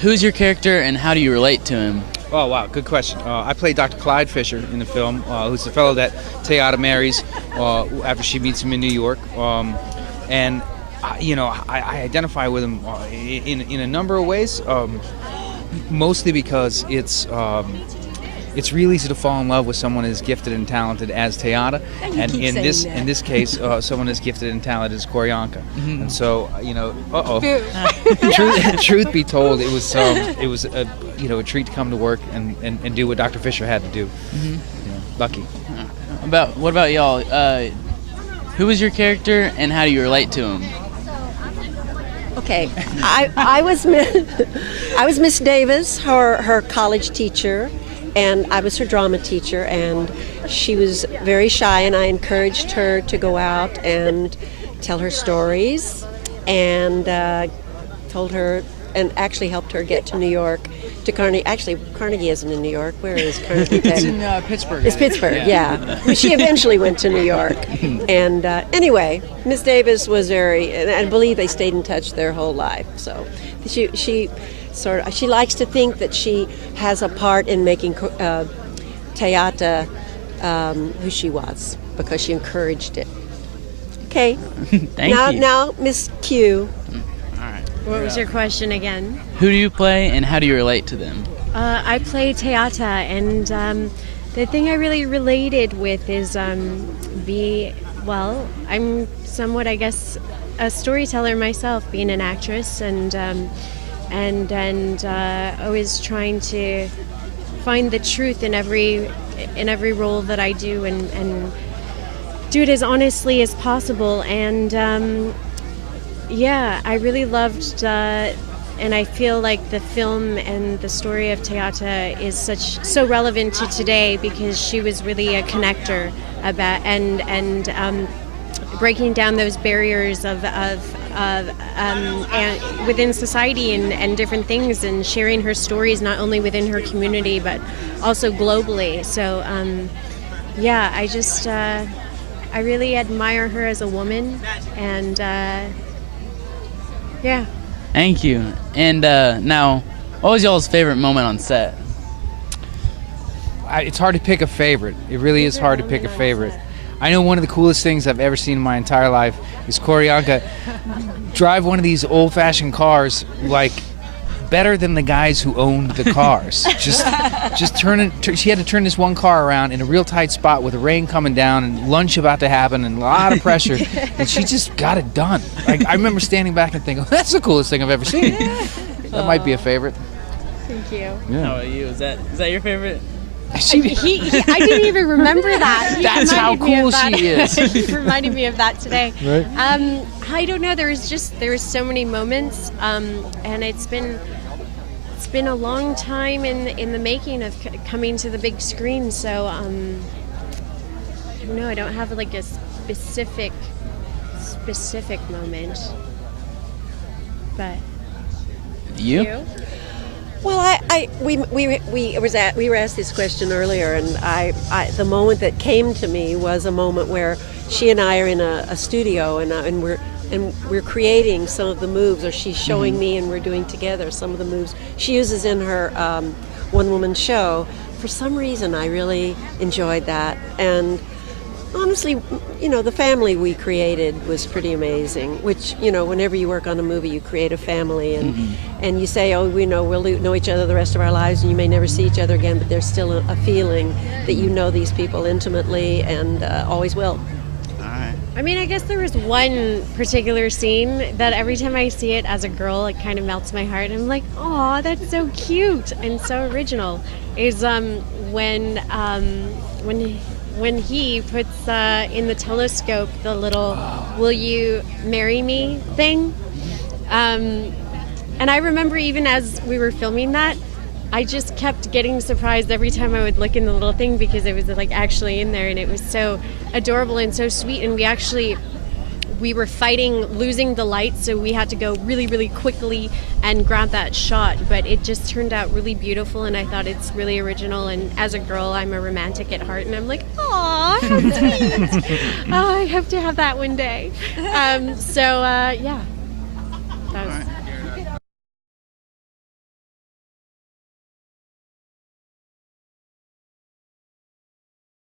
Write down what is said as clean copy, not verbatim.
Who's your character and how do you relate to him? Oh, wow, good question. I play Dr. Clyde Fisher in the film, who's the fellow that Teyana marries after she meets him in New York. And, I identify with him in a number of ways, mostly because it's real easy to fall in love with someone as gifted and talented as Teyana, and in this case, someone as gifted and talented as Q'orianka. Mm-hmm. And so, truth be told, it was a treat to come to work and do what Dr. Fisher had to do. Mm-hmm. Lucky. What about y'all? Who was your character and how do you relate to him? Okay, I was Miss Davis, her college teacher, and I was her drama teacher, and she was very shy, and I encouraged her to go out and tell her stories, and told her, and actually helped her get to New York, to Carnegie. Actually, Carnegie isn't in New York. Where is Carnegie? It's in Pittsburgh. It's Pittsburgh, yeah. But she eventually went to New York. And anyway, Miss Davis was very, and I believe they stayed in touch their whole life. So she likes to think that she has a part in making Teyana who she was, because she encouraged it. Okay. Thank you. Now, Miss Q. What was your question again? Who do you play and how do you relate to them? I play Teyana, and the thing I really related with is I'm somewhat, I guess, a storyteller myself, being an actress, and always trying to find the truth in every role that I do, and do it as honestly as possible. And I really loved, and I feel like the film and the story of Teyana is so relevant to today, because she was really a connector about and breaking down those barriers of and within society and different things, and sharing her stories not only within her community but also globally. So I really admire her as a woman, and yeah. Thank you. And now, what was y'all's favorite moment on set? It's hard to pick a favorite. It really is hard to pick a favorite. I know one of the coolest things I've ever seen in my entire life is Q'orianka drive one of these old-fashioned cars like better than the guys who owned the cars. just she had to turn this one car around in a real tight spot with the rain coming down and lunch about to happen and a lot of pressure, and she just got it done. Like, I remember standing back and thinking, that's the coolest thing I've ever seen. That might be a favorite. Thank you. Yeah. How about you? Is that your favorite? I didn't even remember that. That's how cool she is. He reminded me of that today. Right. I don't know. There was so many moments, and it's been a long time in the making of coming to the big screen. So I don't know. I don't have like a specific moment. But You? Well, we were asked this question earlier, and the moment that came to me was a moment where she and I are in a studio, and we're creating some of the moves, or she's showing me, and we're doing together some of the moves she uses in her one-woman show. For some reason, I really enjoyed that, and honestly, the family we created was pretty amazing. Which, whenever you work on a movie, you create a family, and you say, oh, we'll know each other the rest of our lives, and you may never see each other again, but there's still a feeling that you know these people intimately, and always will. I mean, I guess there was one particular scene that every time I see it as a girl, it kind of melts my heart. I'm like, oh, that's so cute and so original. Is when he puts in the telescope the little "Will you marry me?" thing. And I remember even as we were filming that, I just kept getting surprised every time I would look in the little thing, because it was like actually in there, and it was so adorable and so sweet. And we were fighting losing the light, so we had to go really, really quickly and grab that shot. But it just turned out really beautiful, and I thought it's really original. And as a girl, I'm a romantic at heart, and I'm like, aw, how sweet. I hope to have that one day. Yeah.